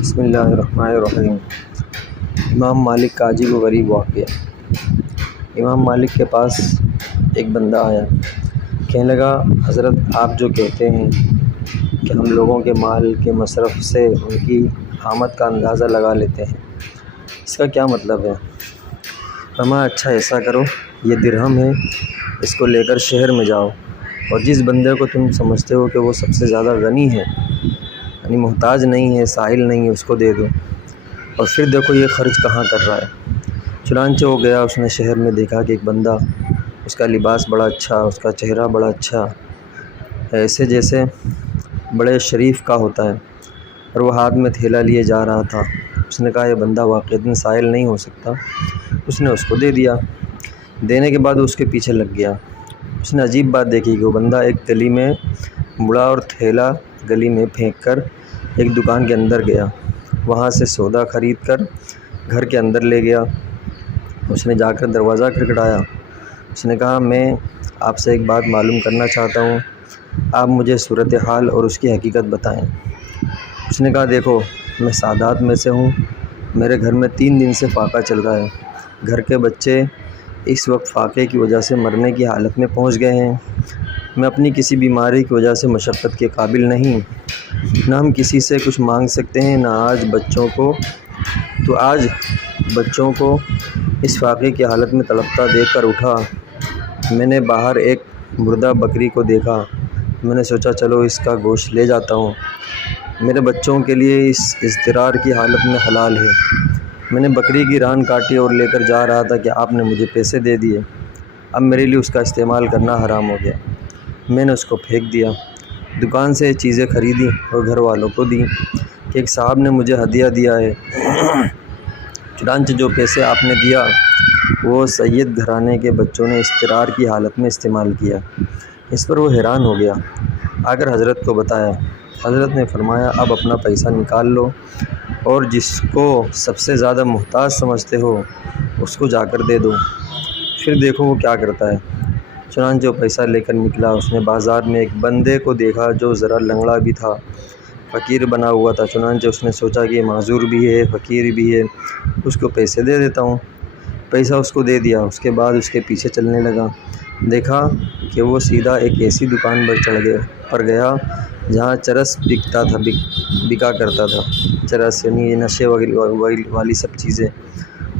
بسم اللہ الرحمن الرحیم۔ امام مالک کا عجیب و غریب واقعہ۔ امام مالک کے پاس ایک بندہ آیا، کہنے لگا حضرت آپ جو کہتے ہیں کہ ہم لوگوں کے مال کے مصرف سے ان کی آمد کا اندازہ لگا لیتے ہیں، اس کا کیا مطلب ہے؟ فرمایا اچھا ایسا کرو، یہ درہم ہے، اس کو لے کر شہر میں جاؤ اور جس بندے کو تم سمجھتے ہو کہ وہ سب سے زیادہ غنی ہے، یعنی محتاج نہیں ہے، سائل نہیں ہے، اس کو دے دو اور پھر دیکھو یہ خرچ کہاں کر رہا ہے۔ چنانچہ وہ گیا، اس نے شہر میں دیکھا کہ ایک بندہ، اس کا لباس بڑا اچھا، اس کا چہرہ بڑا اچھا، ایسے جیسے بڑے شریف کا ہوتا ہے، اور وہ ہاتھ میں تھیلا لیے جا رہا تھا۔ اس نے کہا یہ بندہ واقعتاً سائل نہیں ہو سکتا۔ اس نے اس کو دے دیا۔ دینے کے بعد اس کے پیچھے لگ گیا۔ اس نے عجیب بات دیکھی کہ وہ بندہ ایک گلی میں مڑا اور تھیلا گلی میں پھینک کر ایک دکان کے اندر گیا، وہاں سے سودا خرید کر گھر کے اندر لے گیا۔ اس نے جا کر دروازہ کھٹکھٹایا۔ اس نے کہا میں آپ سے ایک بات معلوم کرنا چاہتا ہوں، آپ مجھے صورتحال اور اس کی حقیقت بتائیں۔ اس نے کہا دیکھو میں سادات میں سے ہوں، میرے گھر میں 3 دن سے فاقہ چل رہا ہے، گھر کے بچے اس وقت فاقے کی وجہ سے مرنے کی حالت میں پہنچ گئے ہیں، میں اپنی کسی بیماری کی وجہ سے مشقت کے قابل نہیں، نہ ہم کسی سے کچھ مانگ سکتے ہیں، نہ آج بچوں کو اس فاقے کی حالت میں تڑپتا دیکھ کر اٹھا۔ میں نے باہر ایک مردہ بکری کو دیکھا، میں نے سوچا چلو اس کا گوشت لے جاتا ہوں، میرے بچوں کے لیے اس اضطرار کی حالت میں حلال ہے۔ میں نے بکری کی ران کاٹی اور لے کر جا رہا تھا کہ آپ نے مجھے پیسے دے دیے، اب میرے لیے اس کا استعمال کرنا حرام ہو گیا، میں نے اس کو پھینک دیا۔ دکان سے چیزیں خریدیں اور گھر والوں کو دیں کہ ایک صاحب نے مجھے ہدیہ دیا ہے۔ چنانچہ جو پیسے آپ نے دیا وہ سید گھرانے کے بچوں نے اضطرار کی حالت میں استعمال کیا۔ اس پر وہ حیران ہو گیا، آ کر حضرت کو بتایا۔ حضرت نے فرمایا اب اپنا پیسہ نکال لو اور جس کو سب سے زیادہ محتاج سمجھتے ہو اس کو جا کر دے دو، پھر دیکھو وہ کیا کرتا ہے۔ چنانچہ وہ پیسہ لے کر نکلا۔ اس نے بازار میں ایک بندے کو دیکھا جو ذرا لنگڑا بھی تھا، فقیر بنا ہوا تھا۔ چنانچہ اس نے سوچا کہ یہ معذور بھی ہے، فقیر بھی ہے، اس کو پیسے دے دیتا ہوں۔ پیسہ اس کو دے دیا۔ اس کے بعد اس کے پیچھے چلنے لگا۔ دیکھا کہ وہ سیدھا ایک ایسی دکان پر گیا جہاں چرس بکا کرتا تھا، چرس یعنی نشے والی سب چیزیں۔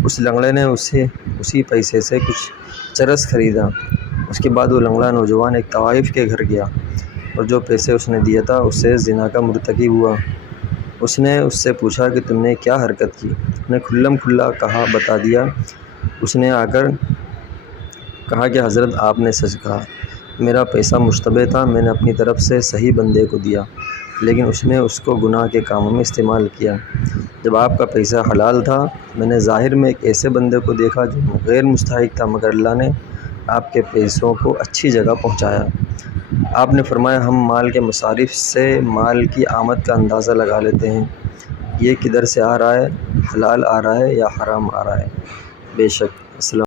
اس لنگڑے نے اسی پیسے سے کچھ چرس خریدا۔ اس کے بعد وہ لنگڑا نوجوان ایک طوائف کے گھر گیا اور جو پیسے اس نے دیا تھا اس سے زنا کا مرتکب ہوا۔ اس نے اس سے پوچھا کہ تم نے کیا حرکت کی؟ اس نے کھلم کھلا بتا دیا۔ اس نے آ کر کہا کہ حضرت آپ نے سچ کہا، میرا پیسہ مشتبہ تھا، میں نے اپنی طرف سے صحیح بندے کو دیا لیکن اس نے اس کو گناہ کے کاموں میں استعمال کیا۔ جب آپ کا پیسہ حلال تھا میں نے ظاہر میں ایک ایسے بندے کو دیکھا جو غیر مستحق تھا، مگر اللہ نے آپ کے پیسوں کو اچھی جگہ پہنچایا۔ آپ نے فرمایا ہم مال کے مصارف سے مال کی آمد کا اندازہ لگا لیتے ہیں، یہ کدھر سے آ رہا ہے، حلال آ رہا ہے یا حرام آ رہا ہے۔ بے شک السلام